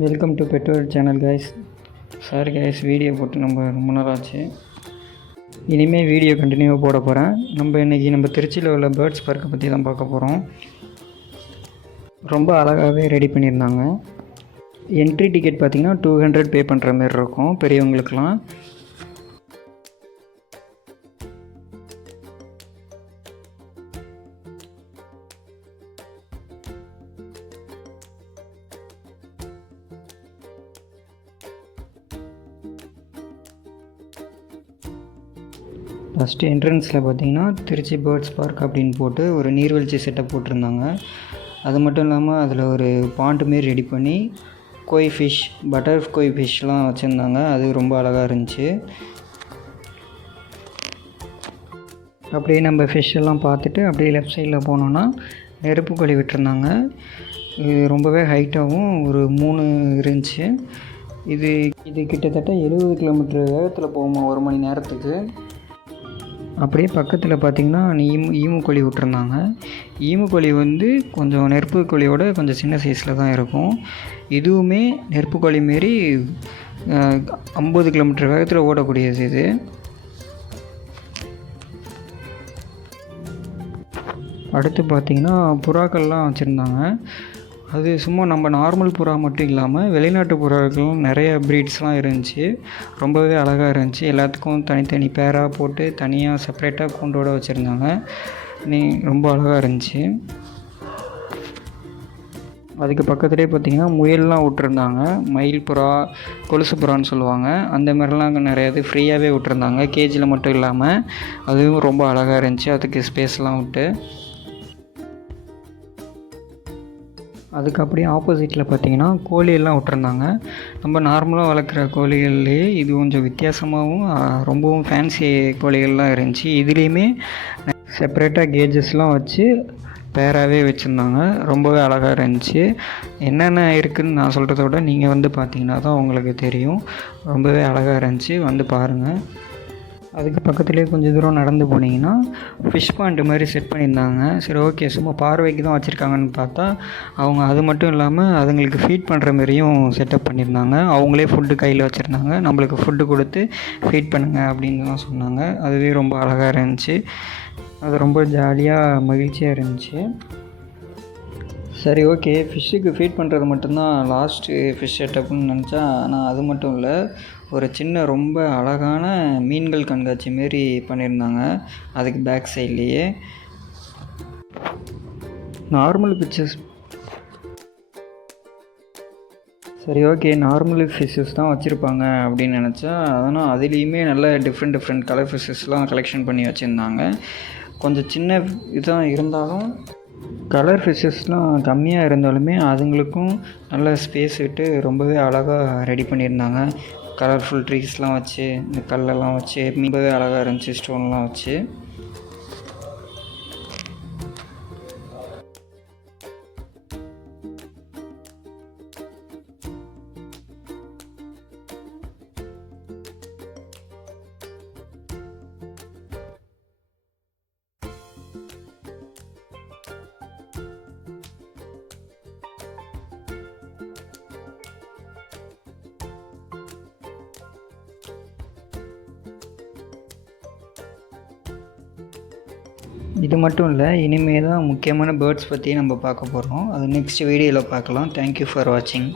Welcome to petrol channel guys. Sorry guys, video போட்டு ரொம்ப நாள் ஆச்சு. இனிமேல் வீடியோ கண்டினியூவாக போட போகிறேன். இன்றைக்கி திருச்சியில் உள்ள பேர்ட்ஸ் பார்க்கை பற்றி தான் பார்க்க போகிறோம். ரொம்ப அழகாகவே ரெடி பண்ணியிருந்தாங்க. என்ட்ரி டிக்கெட் பார்த்திங்கன்னா 200 பே பண்ணுற மாதிரி இருக்கும் பெரியவங்களுக்கெலாம். ஃபஸ்ட்டு என்ட்ரன்ஸில் பார்த்திங்கன்னா திருச்சி பேர்ட்ஸ் பார்க் அப்படின்னு போட்டு ஒரு நீர்வீழ்ச்சி செட்டப் போட்டிருந்தாங்க. அது மட்டும் இல்லாமல் அதில் ஒரு பாண்டு மாரி ரெடி பண்ணி கோய் ஃபிஷ், பட்டர் கோய் ஃபிஷ்லாம் வச்சுருந்தாங்க. அது ரொம்ப அழகாக இருந்துச்சு. அப்படியே நம்ம ஃபிஷ் எல்லாம் பார்த்துட்டு அப்படியே லெஃப்ட் சைடில் போனோன்னா நெருப்பு கோழி விட்டுருந்தாங்க. இது ரொம்பவே ஹைட்டாகவும் ஒரு 3 இருந்துச்சு. இது கிட்டத்தட்ட 70 கிலோமீட்டர் வேகத்தில் போகுமா 1 மணி நேரத்துக்கு. அப்படியே பக்கத்தில் பார்த்திங்கன்னா ஈமு கோழி விட்டுருந்தாங்க. ஈமு கோழி கொஞ்சம் நெருப்பு கோழியோட கொஞ்சம் சின்ன சைஸில் தான் இருக்கும். இதுவுமே நெருப்பு கோழி மாரி 50 கிலோமீட்டர் வேகத்தில் ஓடக்கூடியது. இது அடுத்து பார்த்திங்கன்னா புறாக்கள்லாம் வச்சுருந்தாங்க. அது சும்மா நம்ம நார்மல் புறா மட்டும் இல்லாமல் வெளிநாட்டு புறாக்களும் நிறைய ப்ரீட்ஸ்லாம் இருந்துச்சு. ரொம்பவே அழகாக இருந்துச்சு. எல்லாத்துக்கும் தனித்தனி பேராக போட்டு தனியாக செப்பரேட்டாக கூண்டோடு வச்சுருந்தாங்க. ரொம்ப அழகாக இருந்துச்சு. அதுக்கு பக்கத்துலேயே பார்த்திங்கன்னா முயல்லாம் விட்டுருந்தாங்க. மயில் புறா, கொலுசு புறான்னு சொல்லுவாங்க. அந்த மாதிரிலாம் அங்கே நிறையா இது ஃப்ரீயாகவே விட்டுருந்தாங்க, கேஜில் மட்டும் இல்லாமல். அதுவும் ரொம்ப அழகாக இருந்துச்சு. அதுக்கு ஸ்பேஸ்லாம் விட்டு. அதுக்கு அப்படியே ஆப்போசிட்டில் பார்த்திங்கன்னா கோழியெல்லாம் விட்டுருந்தாங்க. நம்ம நார்மலாக வளர்க்குற கோழிகள்லேயே இது கொஞ்சம் வித்தியாசமாகவும் ரொம்பவும் ஃபேன்சி கோழிகள்லாம் இருந்துச்சு. இதுலேயுமே செப்பரேட்டாக கேஜஸ்லாம் வச்சு பேராகவே வச்சுருந்தாங்க. ரொம்பவே அழகாக இருந்துச்சு. என்னென்ன இருக்குதுன்னு நான் சொல்கிறத விட நீங்கள் பார்த்தீங்கன்னா தான் உங்களுக்கு தெரியும். ரொம்பவே அழகாக இருந்துச்சு. பாருங்கள். அதுக்கு பக்கத்துலேயே கொஞ்சம் தூரம் நடந்து போனீங்கன்னா ஃபிஷ் பாண்ட் மாதிரி செட் பண்ணியிருந்தாங்க. சரி, ஓகே, சும்மா பார்வைக்கு தான் வச்சுருக்காங்கன்னு பார்த்தா அவங்க அது மட்டும் இல்லாமல் அதுங்களுக்கு ஃபீட் பண்ணுற மாதிரியும் செட்டப் பண்ணியிருந்தாங்க. அவங்களே ஃபுட்டு கையில் வச்சுருந்தாங்க. நம்மளுக்கு ஃபுட்டு கொடுத்து ஃபீட் பண்ணுங்கள் அப்படின்லாம் சொன்னாங்க. அதுவே ரொம்ப அழகாக இருந்துச்சு. அது ரொம்ப ஜாலியாக மகிழ்ச்சியாக இருந்துச்சு. சரி, ஓகே, ஃபிஷ்ஷுக்கு ஃபீட் பண்ணுறது மட்டும்தான் லாஸ்ட்டு ஃபிஷ் செட்டப்னு நினச்சா, ஆனால் அது மட்டும் இல்லை, ஒரு சின்ன ரொம்ப அழகான மீன்கள் கண்காட்சி மாரி பண்ணியிருந்தாங்க. அதுக்கு பேக் சைட்லேயே நார்மல் ஃபிஷ்ஷஸ். சரி, ஓகே, நார்மல் ஃபிஷ்ஷஸ் தான் வச்சுருப்பாங்க அப்படின்னு நினச்சா, ஆனால் அதுலேயுமே நல்ல டிஃப்ரெண்ட் கலர் ஃபிஷ்ஷஸ்லாம் கலெக்ஷன் பண்ணி வச்சுருந்தாங்க. கொஞ்சம் சின்ன இதாக இருந்தாலும் கலர் ஃபிஷ்ஷஸ்லாம் கம்மியாக இருந்தாலுமே அதுங்களுக்கும் நல்ல ஸ்பேஸ் விட்டு ரொம்பவே அழகாக ரெடி பண்ணியிருந்தாங்க. கலர்ஃபுல் ட்ரீஸ்லாம் வச்சு, இந்த கல்லெல்லாம் வச்சு ரொம்பவே அழகாக இருந்துச்சு. ஸ்டோன்லாம் வச்சு. இது மட்டும் இல்லை, இனிமேல் தான் முக்கியமான பேர்ட்ஸ் பற்றி நம்ம பார்க்க போகிறோம். அது நெக்ஸ்ட் வீடியோவில் பார்க்கலாம். தேங்க்யூ ஃபார் வாட்சிங்.